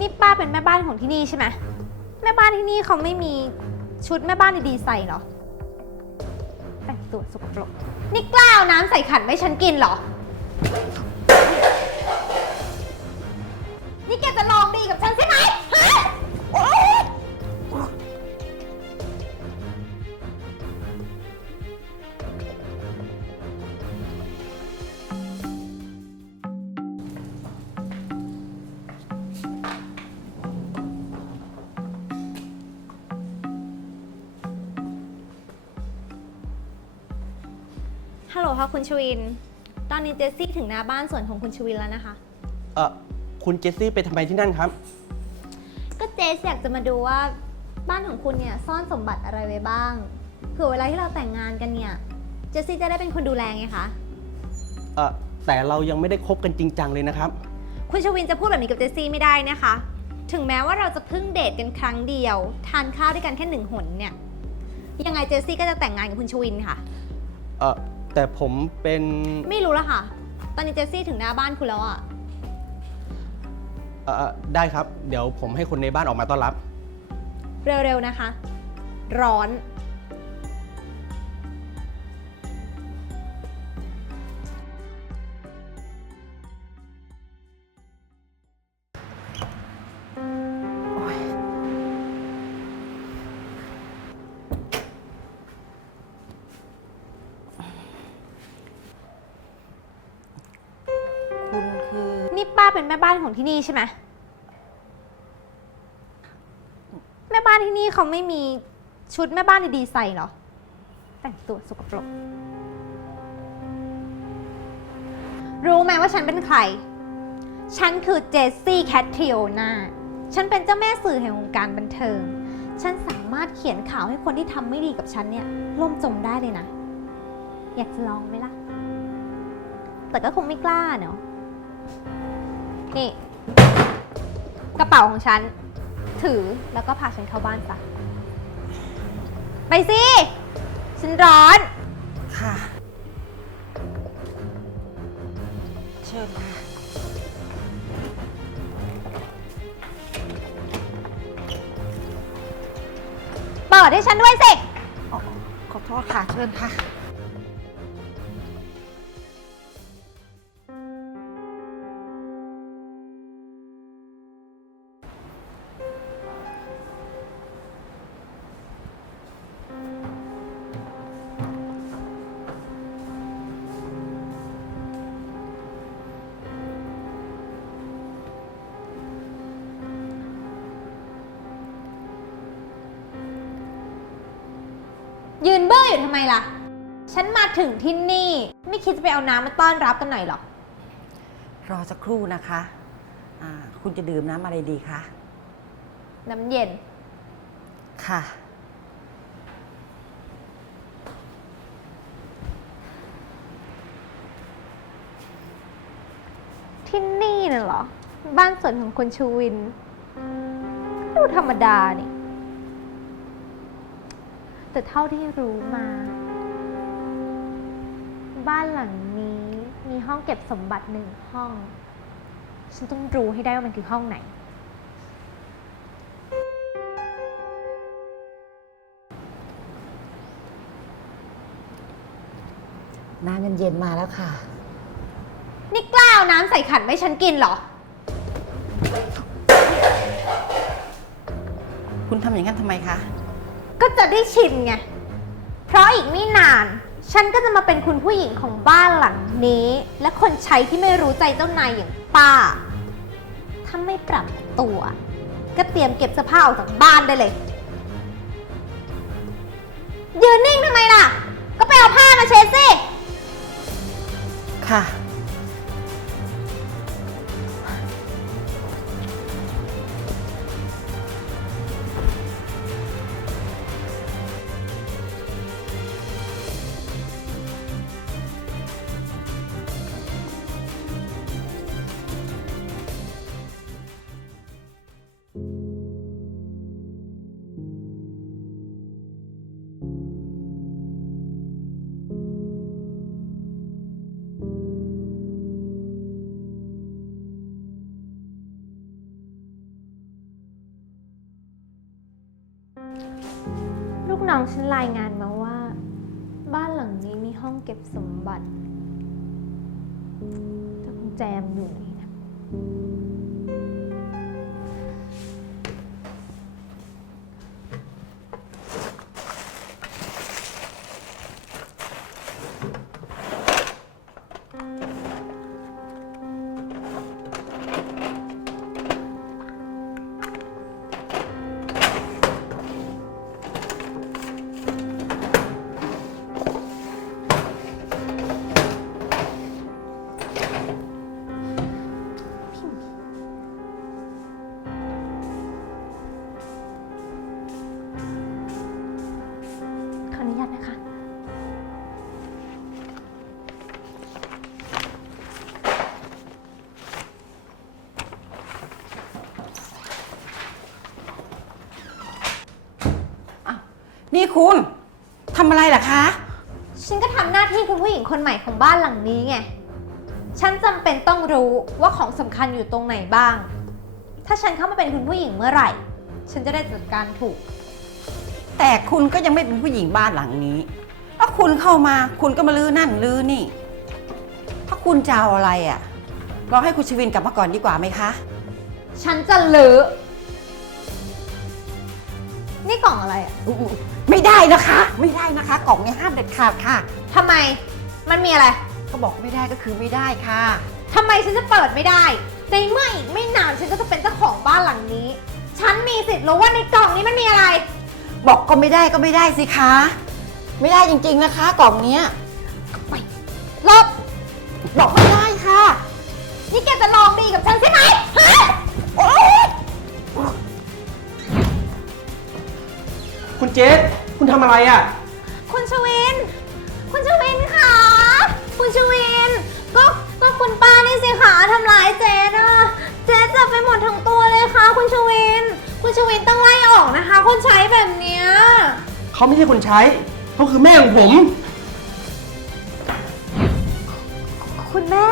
นี่ป้าเป็นแม่บ้านของที่นี่ใช่ไหมแม่บ้านที่นี่เขาไม่มีชุดแม่บ้านดีๆใส่เหรอ แต่งตัวสกปรก นี่กล้าเอาน้ำใส่ขันไม่ฉันกินเหรอ นี่แกจะลองดีกับฉันใช่ไหมฮะโอ๊ย ฮัลโหลค่ะคุณชวิน ตอนนี้เจสซี่ถึงหน้าบ้านสวนของคุณชวินแล้วนะคะ เออคุณเจสซี่ไปทำไมที่นั่นครับ ก็เจสอยากจะมาดูว่าบ้านของคุณเนี่ยซ่อนสมบัติอะไรไว้บ้าง เผื่อเวลาที่เราแต่งงานกันเนี่ย เจสซี่จะได้เป็นคนดูแลไงคะ เออแต่เรายังไม่ได้คบกันจริงจังเลยนะครับ คุณชวินจะพูดแบบนี้กับเจสซี่ไม่ได้นะคะ ถึงแม้ว่าเราจะเพิ่งเดทกันครั้งเดียว ทานข้าวด้วยกันแค่หนึ่งหนเนี่ย ยังไงเจสซี่ก็จะแต่งงานกับคุณชวินค่ะ เออ แต่ผมเป็น ไม่รู้ละค่ะ ตอนนี้เจสซี่ถึงหน้าบ้านคุณแล้วอะเออได้ครับ เดี๋ยวผมให้คนในบ้านออกมาต้อนรับ เร็วๆนะคะ ร้อน ป้าเป็นแม่บ้านของที่นี่ใช่ไหมแม่บ้านที่นี่เขาไม่มีชุดแม่บ้านดีๆใส่เหรอ แต่งตัวสกปรก รู้ไหมว่าฉันเป็นใคร ฉันคือเจสซี่แคทริโอนาฉันเป็นเจ้าแม่สื่อแห่งวงการบันเทิง ฉันสามารถเขียนข่าวให้คนที่ทำไม่ดีกับฉันเนี่ยล่มจมได้เลยนะ อยากจะลองไหมล่ะ แต่ก็คงไม่กล้าเนาะ นี่ กระเป๋าของฉัน ถือแล้วก็พาฉันเข้าบ้านซะไปสิ ฉันร้อน ค่ะ เชิญค่ะ เปิดให้ฉันด้วยสิอ๋อขอโทษค่ะ เชิญค่ะ ทำไมล่ะ ฉันมาถึงที่นี่ ไม่คิดจะไปเอาน้ำมาต้อนรับกันหน่อยเหรอ รอสักครู่นะคะอ่าคุณจะดื่มน้ำอะไรดีคะ น้ำเย็น ค่ะ ที่นี่น่ะเหรอ บ้านสวนของคุณชูวินดูธรรมดานี่ แต่เท่าที่รู้มา บ้านหลังนี้มีห้องเก็บสมบัติหนึ่งห้อง ฉันต้องรู้ให้ได้ว่ามันคือห้องไหน น้ำเย็นๆมาแล้วค่ะ นี่กล้าเอาน้ำใส่ขันไม่ให้ฉันกินเหรอ คุณทำอย่างนั้นทำไมคะ ก็จะได้ชิมไง เพราะอีกไม่นาน ฉันก็จะมาเป็นคุณผู้หญิงของบ้านหลังนี้ และคนใช้ที่ไม่รู้ใจเจ้านายอย่างป้า ถ้าไม่ปรับตัว ก็เตรียมเก็บเสื้อผ้าออกจากบ้านได้เลย ยืนนิ่งทำไมล่ะ ก็ไปเอาผ้ามาเช็ดสิ ค่ะ น้องฉันรายงานมาว่า บ้านหลังนี้มีห้องเก็บสมบัติแต่กุญแจมนอยู่ไหนนะ นี่คุณทำอะไรล่ะคะ ฉันก็ทำหน้าที่คุณผู้หญิงคนใหม่ของบ้านหลังนี้ไง ฉันจำเป็นต้องรู้ว่าของสำคัญอยู่ตรงไหนบ้าง ถ้าฉันเข้ามาเป็นคุณผู้หญิงเมื่อไหร่ ฉันจะได้จัดการถูก แต่คุณก็ยังไม่เป็นผู้หญิงบ้านหลังนี้แล้วคุณเข้ามาคุณก็มาลื้อนั่นลื้อนี่ ถ้าคุณจะเอาอะไรอะ่ะรอให้คุณชวินกลับมาก่อนดีกว่าไหมคะ ฉันจะลือ นี่กล่องอะไรอะอุ๊ย ไม่ได้นะคะ ไม่ได้นะคะ กล่องนี้ห้ามเด็ดขาดค่ะ ทำไม มันมีอะไร ก็บอกไม่ได้ก็คือไม่ได้ค่ะ ทำไมฉันจะเปิดไม่ได้ ในเมื่ออีกไม่นานฉันก็จะเป็นเจ้าของบ้านหลังนี้ ฉันมีสิทธิ์รู้ว่าในกล่องนี้มันมีอะไร บอกก็ไม่ได้ก็ไม่ได้สิคะ ไม่ได้จริงๆนะคะ กล่องเนี้ยลบบอกไม่ได้ค่ะ นี่แกจะลองดีกับฉันใช่ไหมฮะโอ๊ย คุณเจส คุณทำอะไรอะ่ะ คุณชวิน คุณชวินค่ะคุณชวิน ก็ก็คุณป้านี่สิคะทำร้ายเจ๊นะเจ๊เจ็บไปหมดทั้งตัวเลยค่ะ คุณชวิน คุณชวินต้องไล่ออกนะคะ คนใช้แบบเนี้ย เขาไม่ใช่คนใช้ เขาคือแม่ของผม คุณแม่